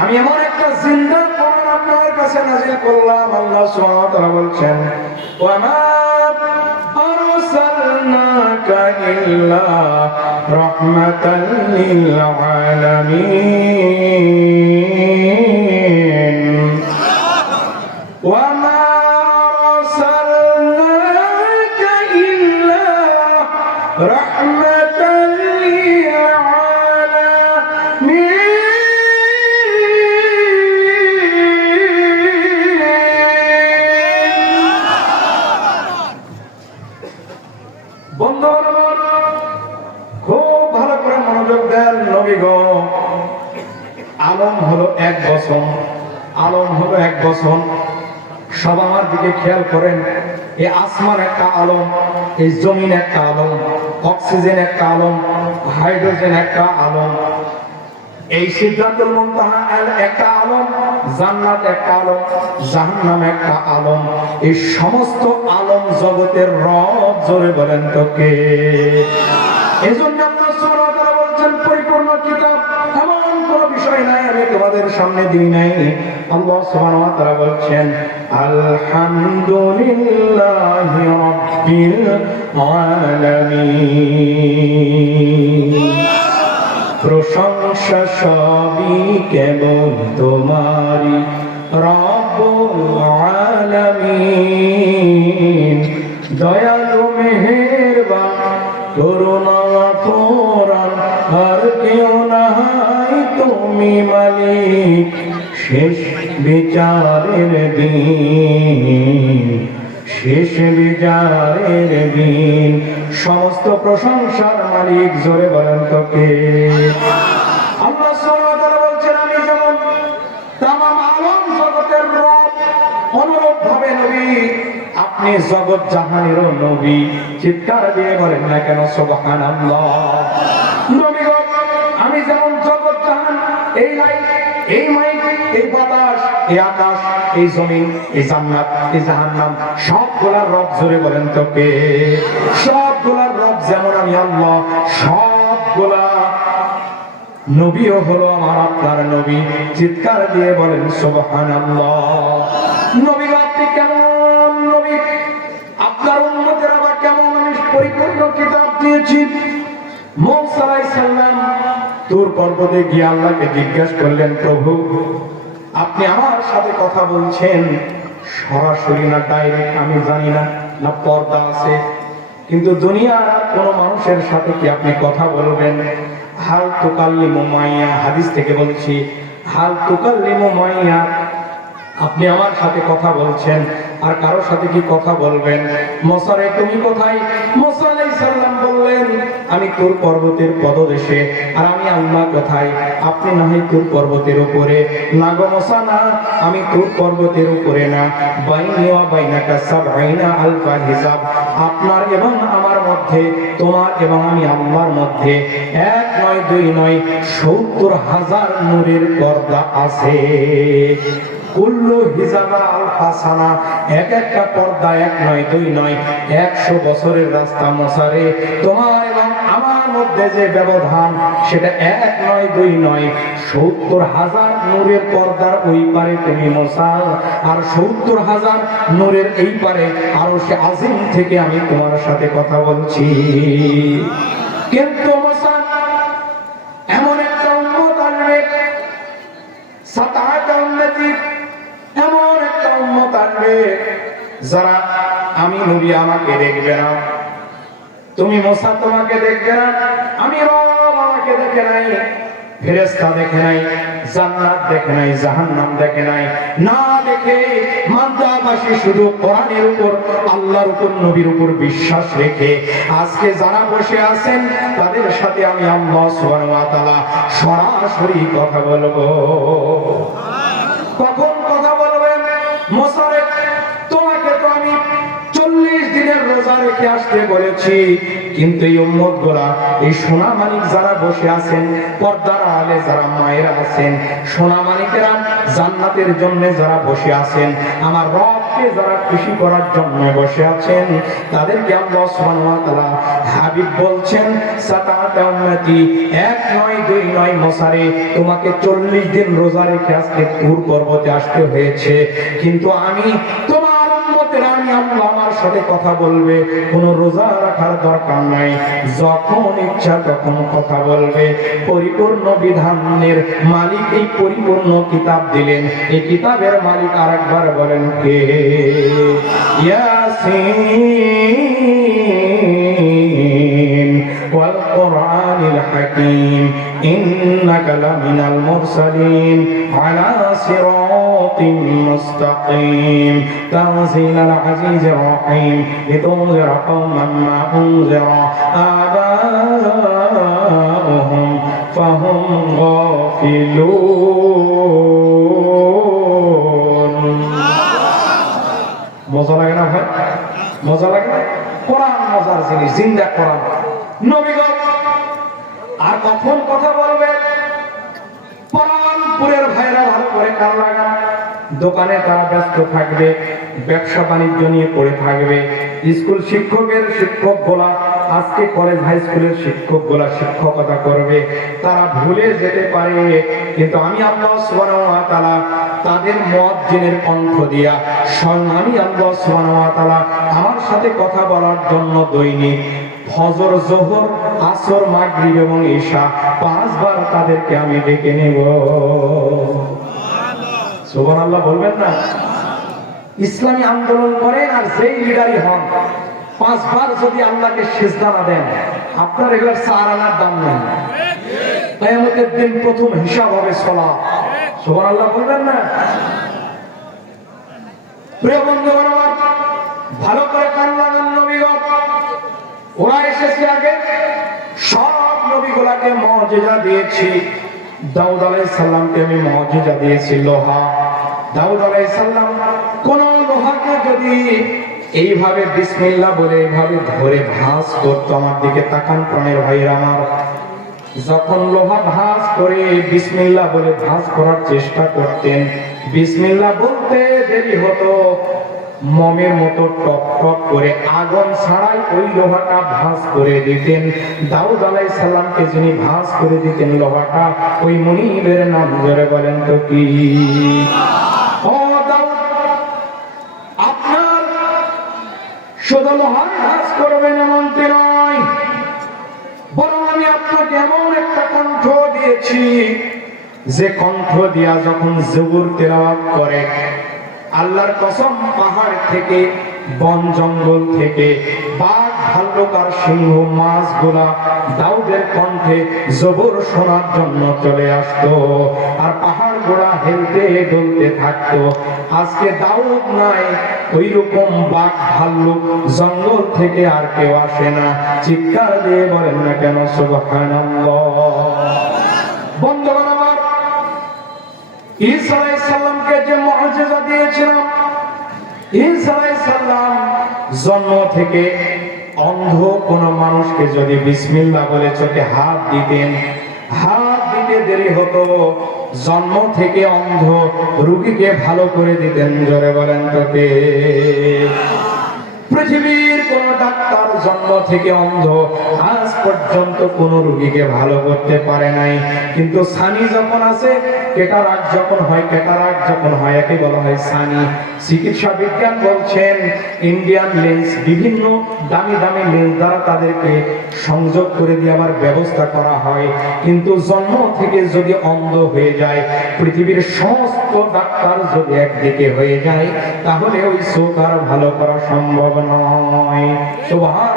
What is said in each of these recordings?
আমি এমন একটা জিন্দার কোরআন আপনার কাছে নাজিল করলাম, আল্লাহ সুবহানাহু ওয়া তাআলা বলছেন, ওয়া মা আরসালনাকা ইল্লা রাহমাতাল লিল আলামিন। করে দেন নবী গো। আলম হলো এক বছর আলম হলো এক বছর সব আমার দিকে খেয়াল করেন এই আসমান একটা আলম এই জমিন একটা আলম, অক্সিজেন একটা আলম, হাইড্রোজেন একটা আলম। এই সিদ্ধান্তুল মুনতাহা একটা আলম, জান্নাত একটা আলম, জাহান্নাম একটা আলম। এই সমস্ত আলম জগতের রব জোরে বলেন তো কে? এই জন্য আপনার সুবহানাহু বলছেন পরিপূর্ণ কিতাব এমন কোন বিষয় নাই আমি তোমাদের সামনে দিই নাই। আল্লাহ সুবহানাহু ওয়া তাআলা বলছেন, আলহামদুলিল্লাহি রাব্বিল আলামিন। প্রশংসা সবই কেবল তোমারি রব্বুল আলামিন। দয়ালু, মেহেরবান করুণা পুরাণ আর কেউ নাই তুমি মালিক, শেষ বিচারের দিন, শেষ বিচারের দিন। সমস্ত প্রশংসার মালিক, জোরে বলেন তোকে আল্লাহ নবী, আপনি জগৎ জাহানেরও নবী। চিৎকার দিয়ে বলেন না কেন, সুবহানাল্লাহ। নবী এই লাইট, এই মাইক, এই বাতাস, এই আকাশ, এই জমিন, এই জান্নাত, এই জাহান্নাম সবগুলার রব জোরে বলেন তোকে। সবগুলার রব যেমন আমি আল্লাহ, সবগুলা নবীও হলো আমার আপনার নবী। চিৎকার দিয়ে বলেন, সুবহানাল্লাহ। নবী আপনি কেমন নবী? আপনার আবার কেমন আমি পরিপূর্ণ কিতাব দিয়েছি। মৌসা আলাইহিস সালাম তোর পর্বতে গিয়ে আল্লাহকে জিজ্ঞাসা করলেন, প্রভু, আপনি আমার সাথে কথা বলছেন? সরাসরি না ডাইরেক্ট আমি জানি না না পর্দা আছে। কিন্তু দুনিয়ার কোন মানুষের সাথে কি আপনি কথা বলবেন? হাল তুকাল্লিমু মাইয়া, হাদিস থেকে বলছি। হাল তুকাল্লিমু মাইয়া, আপনি আমার সাথে কথা বলছেন। আর কারোর সাথে কি কথা বলবেন? মশারে, তুমি কোথায়? মোসা বললেন, আমি তোর পর্বতের পদদেশে, আর আমি আল্লাহ কোথায়? আপনি না হয় তোর পর্বতের উপরে। না গো মোসা না, আমি তোর পর্বতের উপরে না। বাইনি ওয়া বাইনাকা সাবঈনা আলফা হিসাব। আপনার এবং আমার মধ্যে, তোমার এবং আমি আল্লাহর মধ্যে এক নয়, দুই নয়, সত্তর হাজার নূরের পর্দা আছে। কুল্লু এক একটা পর্দা এক নয়, দুই নয়, একশো বছরের রাস্তা মশারে। তোমার এবং আমার মধ্যে যে ব্যবধান, সেটা এক নয়, দুই নয়। সত্তর হাজার নূরের পর্দার ওই পারে তুমি মশা আর সত্তর হাজার নূরের এই পারে আরও সে আজিম থেকে আমি তোমার সাথে কথা বলছি। কিন্তু মশা এমন একটা উন্মত আসবে সাতাহাটা উন্নতি এমন একটা উন্মত আনবে যারা আমি নবী আমাকে দেখবে না। তুমি মোসা তোমাকে দেখবে না, আমি আমাকে দেখে নাই ফেরেস্তা দেখে নাই, জান্নাত দেখে নাই, জাহান্নাম দেখে নাই। না দেখে মাদ্রাবাসী শুধু কোরআনের উপর, আল্লাহর উপর, নবীর উপর বিশ্বাস রেখে আজকে যারা বসে আছেন, তাদের সাথে আমি আল্লাহ সুবহানাহু ওয়া তাআলা সরাসরি কথা বলব। কখন কথা বলবেন মোসারে তোমাকে তো আমি চল্লিশ দিনের রেখে আসতে বলেছি, কিন্তু এই উম্মত গোলা এই সোনা যারা বসে আছেন, পর্দার আলে যারা মায়েরা আছেন, সোনা জান্নাতের জন্য যারা বসে আছেন, আমার রব রবকে যারা খুশি করার জন্য বসে আছেন, তাদেরকে আল্লাহ সুবহানাহু তাআলা হাবিব বলছেন সাতাতা উম্মতি, এক নয়, দুই নয় মসারে তোমাকে চল্লিশ দিন রোজা রেখে আজকে পর্বতে আসতে হয়েছে, কিন্তু আমি তোমার মধ্যে আমি আমার সাথে কথা বলবে রোজা রাখার দরকার নাই। যখন ইচ্ছা তখন কথা বলবে। পরিপূর্ণ বিধানের মালিক এই পরিপূর্ণ কিতাব দিলেন। এই কিতাবের মালিক আর একবার বলেন কে ইয়াসিন ইন্নাকা লামিনাল মুরসালিন, আলা সিরাত صراط مستقيم تنزيل العزيز الرحيم لتنذر قوما ما أنذر آباؤهم فهم غافلون মজা লাগে না ভাই মজা লাগে না কোরআন মজার জিনিস জিন্দা কোরআন নবীগণ আর কখন কথা বলবে পরানপুরের ভাইরা ভালো করে কান লাগান দোকানে তারা ব্যস্ত থাকবে, ব্যবসা বাণিজ্য নিয়ে পড়ে থাকবে। স্কুল শিক্ষকের শিক্ষক গোলা আজকে কলেজ হাই স্কুলের শিক্ষক গোলা শিক্ষকতা করবে। তারা ভুলে যেতে পারে, কিন্তু আমি আল্লাহ তাআলা তাদের মুয়াজ্জিনের কণ্ঠ দিয়া স্বয়ং আমি আল্লাহ ওয়া আমার সাথে কথা বলার জন্য দৈনিক ফজর, জোহর, আসর, মাগরিব এবং ঈশা পাঁচবার তাদেরকে আমি ডেকে নেব। সুবহানাল্লাহ বলবেন না? ইসলামী আন্দোলন করেন আর যেই লিডারই হন, পাঁচবার যদি আল্লাহকে সেজদা না দেন, আপনার এগুলোর চার আনার দাম নেই। কিয়ামতের দিন প্রথম হিসাব হবে সলা সুবহানাল্লাহ বলবেন না? প্রিয় আমার, ভালো করে কান লাগান নবীগণ। ওরা এসেছে আগে। সব নবীগুলাকে মর্যাদা দিয়েছি। দাউদ আলাইহিস সালামকে আমি মর্যাদা দিয়েছি, লোহা। দাউদ আলাইহিস সালাম কোন লোহাকে যদি এইভাবে বিসমিল্লাহ বলে এইভাবে ধরে ভাঁজ করতো আমার দিকে তাকান প্রাণের ভাইরা আমার। যখন লোহা ভাঁজ করে বিসমিল্লাহ বলে ভাঁজ করার চেষ্টা করতেন, বিসমিল্লাহ বলতে দেরি হতো। মমের মতো টপ টপ করে আগুন ছাড়াই ওই লোহাটা ভাঁজ করে দিতেন। দাউদ আলাই সাল্লামকে যিনি ভাঁজ করে দিতেন লোহাটা, ওই মনিবের নাম ধরে বলেন তো কি ও দাউদ আপনার শুধু লোহার ভাঁজ করবেন এমনটি নয়। বরং আমি আপনাকে এমন একটা কণ্ঠ দিয়েছি, যে কণ্ঠ দিয়া যখন জবুর তেলাওয়াত করে, আল্লাহর কসম পাহাড় থেকে, বন জঙ্গল থেকে, বাঘ ভাল্লুক আর সিংহ, মাছগুলা দাউদের কণ্ঠে জবর শোনার জন্য চলে আসতো। আর পাহাড় গোড়া হেলতে দলতে থাকতো। আজকে দাউদ নাই ওই রকম বাঘ ভাল্লুক জঙ্গল থেকে আর কেউ আসে না। চিৎকার দিয়ে বলেন না কেন বন্ধুগণ জন্ম থেকে অন্ধ কোন মানুষকে যদি বিসমিল্লাহ বলে চোখে হাত দিতেন, হাত দিতে দেরি হতো। জন্ম থেকে অন্ধ রুগীকে ভালো করে দিতেন জোরে বলেন তোকে। ডাক্তার জন্ম থেকে অন্ধ। আজ পর্যন্ত কোন রোগীকে ভালো করতে পারে নাই। কিন্তু সানি যখন আছে কেটারাক যখন হয় কেটারাক যখন হয়, একে বলা হয় সানি। চিকিৎসা বিজ্ঞান বলছেন, ইন্ডিয়ান লেন্স বিভিন্ন দামি দামি লেন্স দ্বারা তাদেরকে সংযোগ করে দিয়ে আবার ব্যবস্থা করা হয়। কিন্তু জন্ম থেকে যদি অন্ধ হয়ে যায়, পৃথিবীর সমস্ত ডাক্তার যদি একদিকে হয়ে যায়, তাহলে ওই চোখ ভালো করা সম্ভব নয়। সুবহানাল্লাহ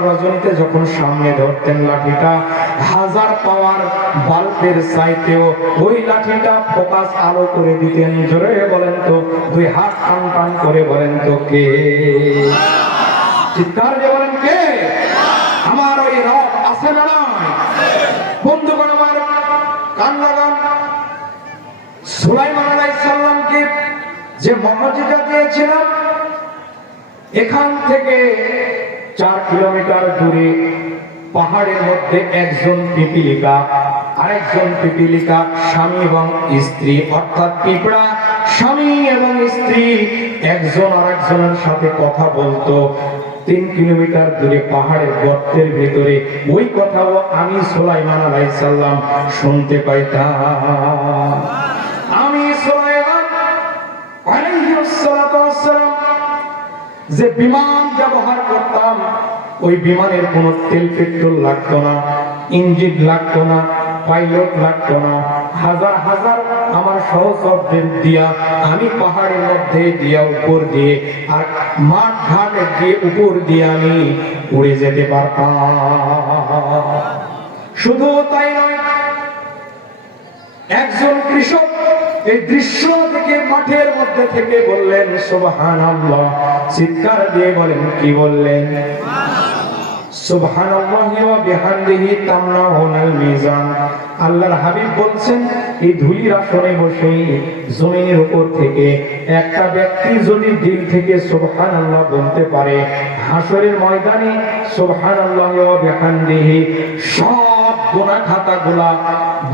রজনীতে যখন সামনে ধরতেন লাঠিটা, হাজার পাওয়ার চাইতেও ওই লাঠিটা ফোকাস আলো করে দিতেন। জোরে বলেন তো, দুই হাত টান টান করে বলেন তো কে? চিৎকার বলেন কে? আমার ওই রব আছে না সুলাইমান আলাইহিস সালামকে যে দিয়েছিলাম, এখান থেকে চার কিলোমিটার দূরে, পাহাড়ের মধ্যে একজন পিপিলিকা, আরেকজন পিপিলিকা স্বামী এবং স্ত্রী, অর্থাৎ পিঁপড়া, স্বামী এবং স্ত্রী, একজন আরেকজনের সাথে কথা বলতো। তিন কিলোমিটার দূরে পাহাড়ের গর্তের ভিতরে ওই কথাও আমি সোলাইমান আলাইসাল্লাম শুনতে পাইতাম। যে বিমান ব্যবহার করতাম, ওই বিমানের কোনো তেল পেট্রোল লাগতো না, ইঞ্জিন লাগতো না, পাইলট লাগতো না। হাজার হাজার আমার সহচরদের দিয়া আমি পাহাড়ের মধ্যে দিয়া উপর দিয়ে আর মাঠ ঘাট দিয়ে উপর দিয়ে আমি উড়ে যেতে পারতাম। শুধু তাই নয়, একজন কৃষক এই দৃশ্য থেকে মধ্যে থেকে বললেন চিৎকার দিয়ে বলেন, কি বললেন? আল্লাহর হাবিব বলছেন, এই বসে জমিনের উপর থেকে একটা ব্যক্তি যদি দিল থেকে সুবহান আল্লাহ বলতে পারে হাসরের ময়দানে সুবহান আল্লাহ সব গোনা খাতাগুলা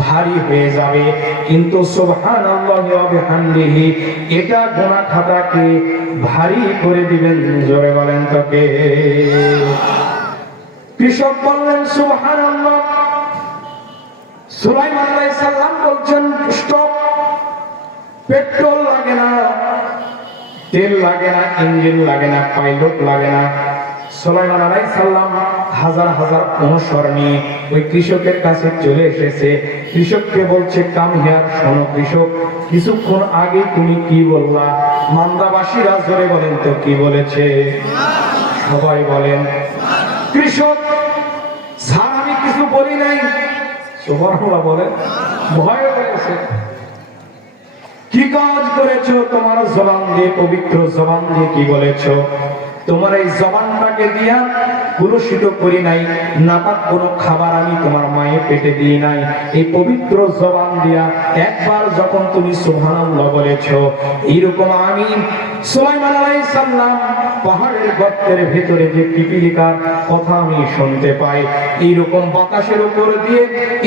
ভারী হয়ে যাবে। কিন্তু সুবহান আল্লাহি এটা গোনা খাতাকে ভারী করে দিবেন। জোরে বলেন তোকে। কৃষক বললেন সুবহান আল্লাহ সুলাইমান আলাইহিস সালাম বলছেন, স্টপ, পেট্রোল লাগে না, তেল লাগে না, ইঞ্জিন লাগে না, পাইলট লাগে না সুলাইমান সালাম হাজার হাজার অনুসর নিয়ে ওই কৃষকের কাছে চলে এসেছে। কৃষককে বলছে, কাম হিয়ার কৃষক, কিছুক্ষণ আগে তুমি কি বললা? বলেন, তো কি বলেছে? সবাই বলেন, কৃষক, স্যার, আমি কিছু বলি নাই। বলেন, ভয় পেয়েছে কি কাজ করেছ? তোমার জবান দিয়ে, পবিত্র জবান দিয়ে কি বলেছ? তোমার এই জবানটাকে দিয়া কুলুষিত করি নাই, নাপাক কোনো খাবার আমি তোমার মায়ের পেটে দিই নাই। এই পবিত্র জবান দিয়া একবার যখন তুমি সুবহানাল্লাহ বলেছ, এইরকম আমি সুলাইমান আলাইহিস পাহাড়ের গর্তের ভেতরে যে পিপিলিকার কথা আমি শুনতে পাই, এইরকম বাতাসের উপর দিয়ে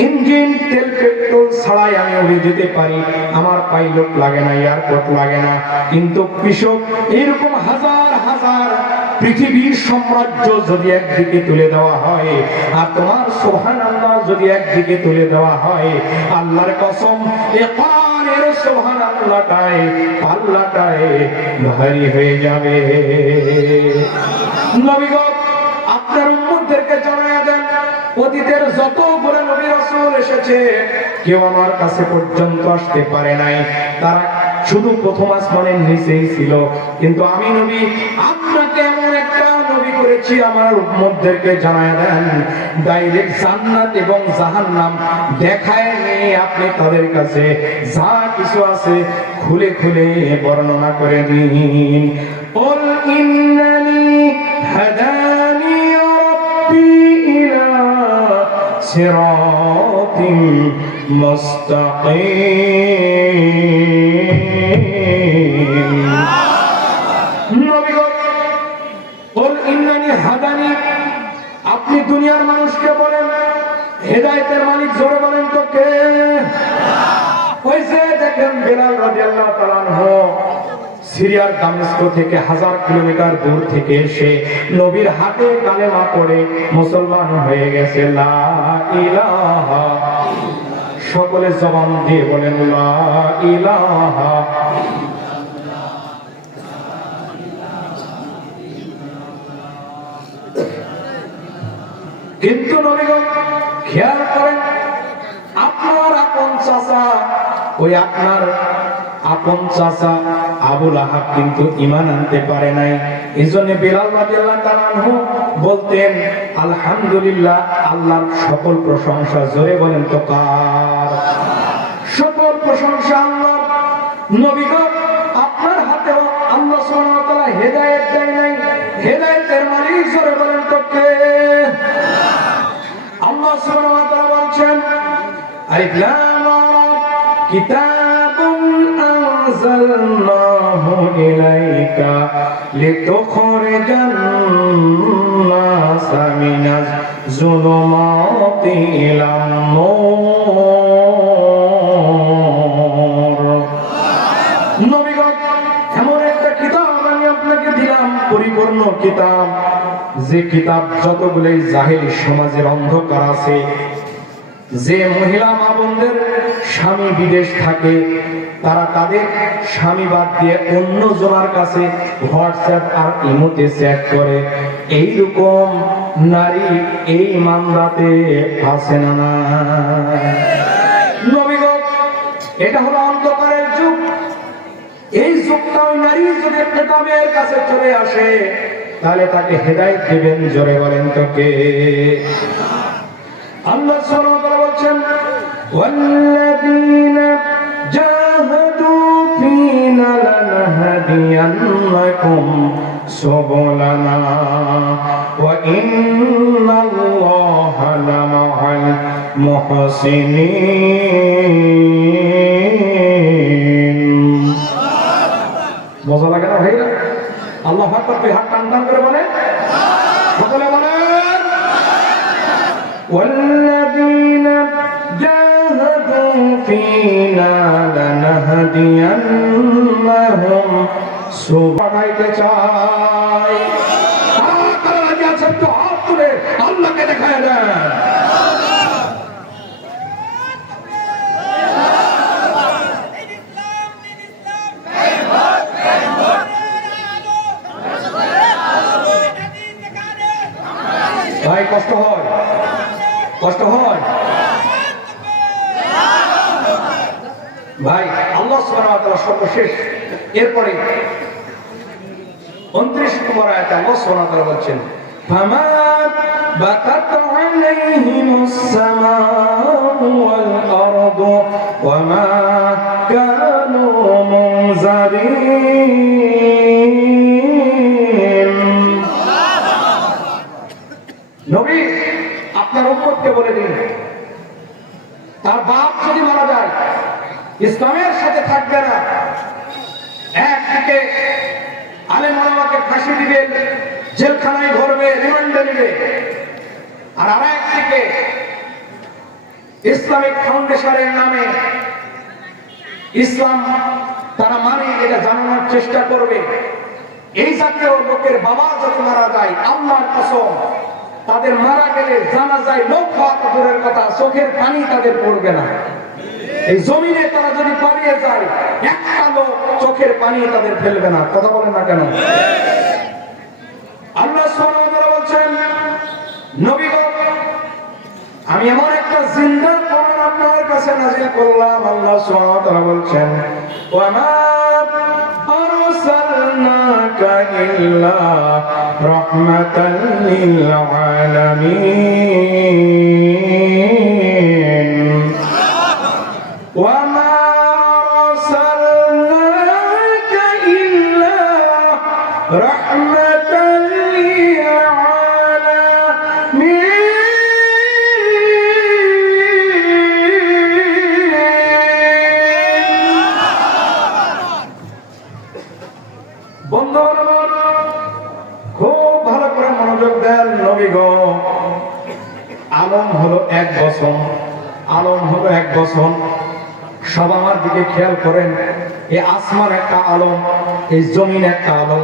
ইঞ্জিন, তেল, পেট্রোল ছাড়াই আমি উড়ে যেতে পারি। আমার পাইলট লাগে না, এয়ারপোর্ট লাগে না। কিন্তু কৃষক এরকম হাজার হাজার পৃথিবীর সাম্রাজ্য যদি একদিকে তুলে দেওয়া হয়, আর তোমার সোহান আল্লাহ যদি একদিকে তুলে দেওয়া হয়, আল্লাহর কসম, এ পানের সোহান আল্লাহটায় পাল্লাটায় ভারী হয়ে যাবে। আপনার উম্মতদেরকে জানায়া দেন, অতীতের যত বলে নবী এসেছে, কেউ আমার কাছে পর্যন্ত আসতে পারে নাই। তারা শুধু প্রথম আসমানের নিচেই ছিল কিন্তু আমি নবী আপনাকে এমন একটা নবী করেছি আমার উম্মতদেরকে জানায়া দেন ডাইরেক্ট জান্নাত এবং জাহান্নাম দেখায় নিয়ে আপনি তাদের কাছে যা কিছু আছে খুলে খুলে বর্ণনা করে দিন قل إنني هداني ربي إلى صراط مستقيم আপনি দুনিয়ার মানুষকে বলেন, হেদায়েতের মালিক জোরে বলেন তো কে? ওই যে দেখেন বেলাল রাদিয়াল্লাহু তাআলা সিরিয়ার দামেস্ক থেকে হাজার কিলোমিটার দূর থেকে এসে নবীর হাতে কালেমা পড়ে মুসলমান হয়ে গেছে। সকলে জবান দিয়ে বলেন, লা ইলাহা কিন্তু নবীগণ, খেয়াল করেন, আপনার আপন চাচা, ওই আপনার আপন চাচা আবুল আহাব কিন্তু ইমান আনতে পারে নাই। এজন্য বিলাল রাদিয়াল্লাহু তাআলা আনহু বলতেন, আলহামদুলিল্লাহ, আল্লাহর সকল প্রশংসা জোরে বলেন তো কার? সকল প্রশংসা আল্লাহর নবীগণ তাআলা বলছেন আলিফ লাম রা কিতাবুন أنزلناه إليك لتخرج الناس من الظلمات إلى النور নবীগণ এমন একটা কিতাব আমি আপনাকে দিলাম পরিপূর্ণ কিতাব যে কিতাব যতগুলোই জাহিলি সমাজের অন্ধকার আছে যে মহিলা মা বোনদের স্বামী বিদেশ থাকে, তারা তাদের স্বামী বাদ দিয়ে অন্য জনার কাছে হোয়াটসঅ্যাপ আর ইমোতে চ্যাট করে। এই রকম নারী এই মামলাতে আছে না না? এটা হলো অন্ধকারের যুগ। এই যুগটা ওই নারী যদি নেতামের কাছে চলে আসে, তাহলে তাকে হেদায়ত দেবেন জোরে বলেন তোকে আল্লাহ মুহসিনিন. মজা লাগে না ভাইরা? আল্লাহ তুই হাত টান টান করে বলে বলেন? لنهدينهم সুবাইতে চাই কারা কারা রাজি আছেন তো হাত তুলে আল্লাহকে দেখায় দেন তাআলা সর্বশেষ। এরপরে 29 নম্বর আয়াতে আল্লাহ সুবহানাহু ওয়া তাআলা বলছেন ফামা বাকাত আলাইহিমুস সামাউ ওয়াল আরদু ওয়া মা কানু মুনজারিন। নবী আপনার উম্মতকে বলে দিন তার বাপ যদি মারা যায় ইসলামের সাথে থাকবে না। একদিকে আলে মালামাকে ফাঁসি দিবেন জেলখানায় ভরবে রিমান্ডে নিবে। আর আর একদিকে ইসলামিক ফাউন্ডেশনের নামে ইসলাম তারা মানে এটা জানানোর চেষ্টা করবে। এই জাতীয় লোকের বাবা যদি মারা যায়, আল্লাহর কসম, তাদের মারা গেলে জানা যায়, লোক দূরের কথা, চোখের পানি তাদের পড়বে না। এই জমিনে তারা যদি পালিয়ে যায়, একটা লোক চোখের পানি তাদের ফেলবে না। কথা বলেন না কেন? আল্লাহ বলছেন নবীগণ আমি এমন একটা জিন্দার কোরআন আপনার কাছে নাজিল করলাম। আল্লাহ সুবহানাহু বলছেন, ওয়া মা আরসালনাকা ইল্লা রাহমাতাল আলম হলো এক বছর আলম হলো এক বছর সব আমার দিকে খেয়াল করেন এই আসমান একটা আলম এই জমিন একটা আলম,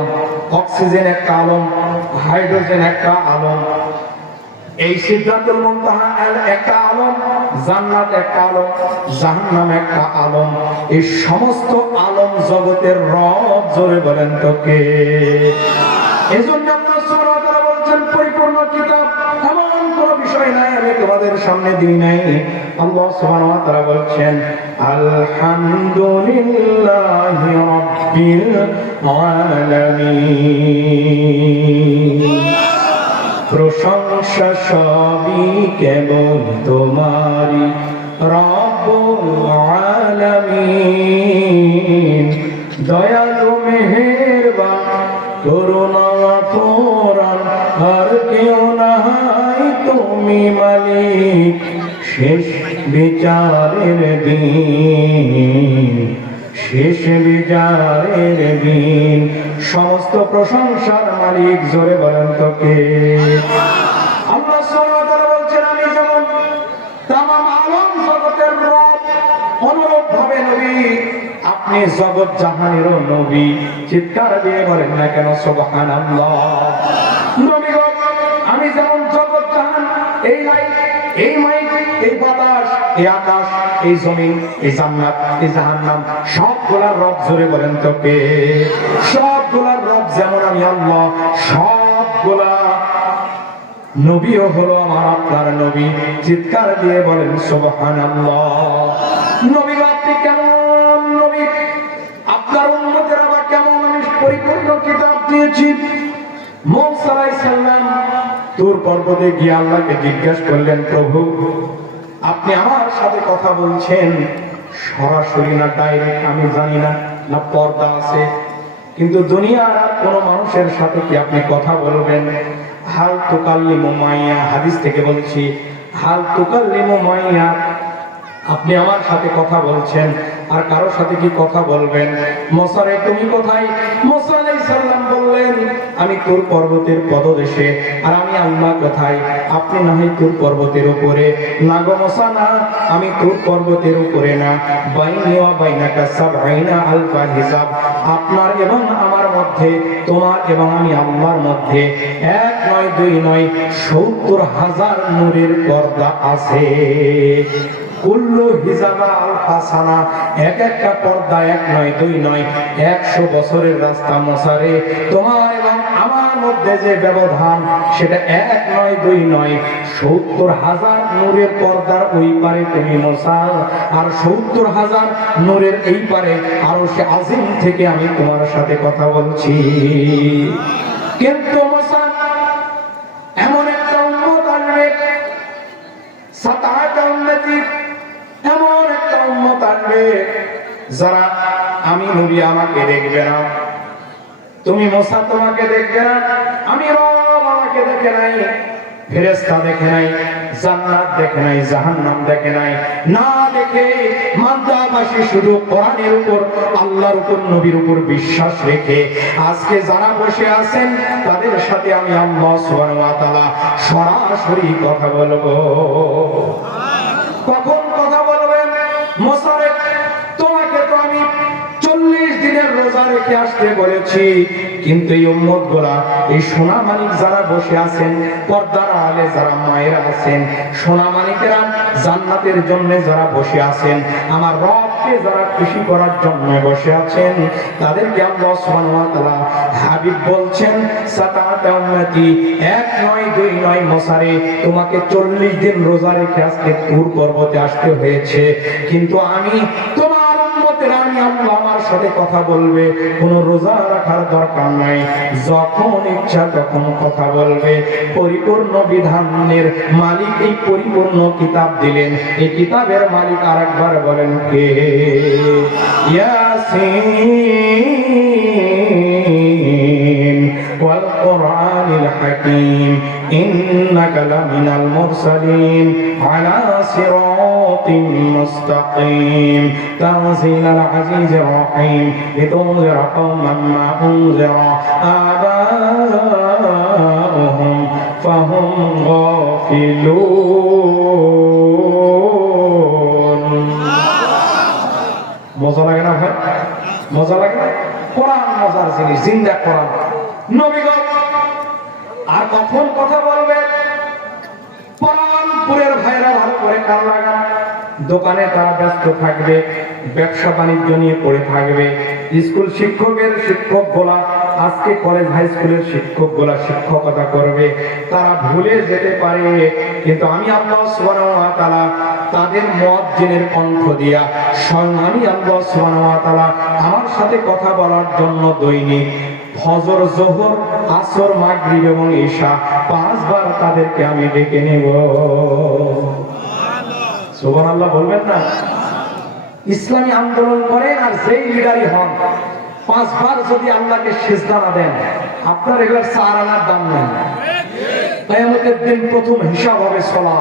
অক্সিজেন একটা আলম, হাইড্রোজেন একটা আলম। এই সিদ্ধান্তুল মুনতাহা একটা আলম, জান্নাত একটা আলম, জাহান্নাম একটা আলম। এই সমস্ত আলম জগতের রব জোরে বলেন তো কে এজন্য সামনে দিই নাই। আল্লাহ সুবহানাহু ওয়া তাআলা বলছেন, আলহামদুলিল্লাহি রাব্বিল আলামিন। প্রশংসা সবই কেবল তোমারি রব্বুল আলামিন। দয়ালু, মেহেরবান করুণা পুরাণ আর কেউ নাই তুমি মালিক শেষ বিচারের দিন, শেষ বিচারের দিন। সমস্ত প্রশংসার মালিক জোরে বলেন তো কে আল্লাহ সুবহানাহু ওয়া তাআলা বলছেন, আমি যেমন তামাম আলম জগতের রব, অনুরূপ ভাবে নবী, আপনি জগৎ নবী। চিৎকার দিয়ে বলেন না কেন আমি যেমন এই লাইট এই মাইক, এই বাতাস, এই আকাশ, এই জমিন, এই জান্নাত, এই জাহান্নাম সবগুলার রব জোরে বলেন তো কে সবগুলার রব যেমন আমি আল্লাহ, সবগুলা নবীও হলো আমার আপনার নবী। চিৎকার দিয়ে বলেন, সুবহানাল্লাহ। নবী আপনি কেমন নবী? আপনার উম্মতের আবার কেমন আমি পরিপূর্ণ কিতাব দিয়েছি। মৌসা আলাইহিস সালাম তুর পর্বতে গিয়ে আল্লাহকে জিজ্ঞেস করলেন, প্রভু, আপনি আমার সাথে কথা বলছেন। সরাসরি না ডাইরেক্ট আমি জানি না না পর্দা আছে। কিন্তু দুনিয়ার কোনো মানুষের সাথে কি আপনি কথা বলবেন? হাল তুকাল্লিমু মাইয়া, হাদিস থেকে বলছি। হাল তুকাল্লিমু মাইয়া, আপনি আমার সাথে কথা বলছেন, আর কারোর সাথে কি কথা বলবেন? মশারে, তুমি কোথায়? মোসা আলাইহিস বললেন আমি তোর পর্বতের পদদেশে, আর আমি আল্লাহ কোথায়, আপনি না হয় তোর পর্বতের উপরে। গো না, আমি তোর পর্বতের উপরে না। বাইনি ওয়া বাইনাকা সাবঈনা আলফা হিসাব। আপনার এবং আমার মধ্যে, তোমার এবং আমি আল্লাহর মধ্যে এক নয়, দুই নয়, সত্তর হাজার নূরের পর্দা আছে। এক একটা পর্দা এক নয়, দুই নয়, একশো বছরের রাস্তা তোমার আমার মধ্যে যে ব্যবধান, সেটা এক নয়, দুই নয়। সত্তর হাজার নূরের পর্দার ওই পারে তুমি মশা আর সত্তর হাজার নূরের এই পারে আরও সে আজিম থেকে আমি তোমার সাথে কথা বলছি। কিন্তু মশা এমন একটা উন্মত আসবে সাতাটা উন্নতি এমন একটা উন্মত আসবে যারা আমি নবী আমাকে দেখবে না। তুমি মোসা তোমাকে দেখবে না, আমি রব আমাকে দেখে নাই ফেরেস্তা দেখে নাই, জান্নাত দেখে নাই, জাহান্নাম দেখে নাই। না দেখে মাদ্রাবাসী শুধু কোরআনের উপর, আল্লাহর উপর, নবীর উপর বিশ্বাস রেখে আজকে যারা বসে আছেন, তাদের সাথে আমি আল্লাহ সুবহানাহু ওয়া তাআলা সরাসরি কথা বলব। কখন কথা বলবেন মোসারেক তোমাকে তো আমি চল্লিশ দিনের রেখে আসতে বলেছি, কিন্তু এই উম্মত গোলা এই সোনা মানিক যারা বসে আছেন, পর্দার আলে যারা মায়েরা আছেন সোনা মানিকেরা জান্নাতের জন্য যারা বসে আছেন, আমার রবকে যারা খুশি করার জন্য বসে আছেন, তাদেরকে আল্লাহ সুবহানাহু ওয়া তাআলা হাবিব বলছেন সাতাত উম্মতি এক নয়, দুই নয় মসারে তোমাকে চল্লিশ দিন রোজা রেখে আজকে তুর পর্বতে আসতে হয়েছে, কিন্তু আমি তোমার দিন আমি আমার সাথে কথা বলবে, কোনো রোজা রাখার দরকার নাই। যখন ইচ্ছা তখন কথা বলবে। পরিপূর্ণ বিধানের মালিক এই পরিপূর্ণ কিতাব দিলেন। এই কিতাবের মালিক আর একবার বলেন কে হাকিম, ইন্নাকা লামিনাল মুরসালিন, আলা সিরাত صراط مستقيم تنزيل العزيز الرحيم لتنذر قوما ما أنذر آباؤهم فهم غافلون মজা লাগে না ভাই মজা লাগে না কোরআন মজার জিনিস জিন্দা কোরআন নবীগণ আর কখন কথা বলবেন পরানপুরের ভাইরা ভালো করে কান লাগান দোকানে তারা ব্যস্ত থাকবে, ব্যবসা বাণিজ্য নিয়ে পড়ে থাকবে। স্কুল শিক্ষকের শিক্ষক গোলা আজকে কলেজ হাই স্কুলের শিক্ষক গোলা শিক্ষকতা করবে। তারা ভুলে যেতে পারে, কিন্তু আমি আল্লাহ সুবহানাহু তাআলা তাদের মত জেনের কণ্ঠ দিয়া স্বয়ং আমি আল্লাহ সুবহানাহু তাআলা আমার সাথে কথা বলার জন্য দৈনিক ফজর, জোহর, আসর, মাগরিব এবং ঈশা পাঁচবার তাদেরকে আমি ডেকে নেব। সুবহানাল্লাহ বলবেন না? ইসলামী আন্দোলন করেন আর যেই লিডারই হন, পাঁচবার যদি আল্লাহকে সেজদা না দেন, আপনার এগুলোর চার আনার দাম নেই। কিয়ামতের দিন প্রথম হিসাব হবে সলা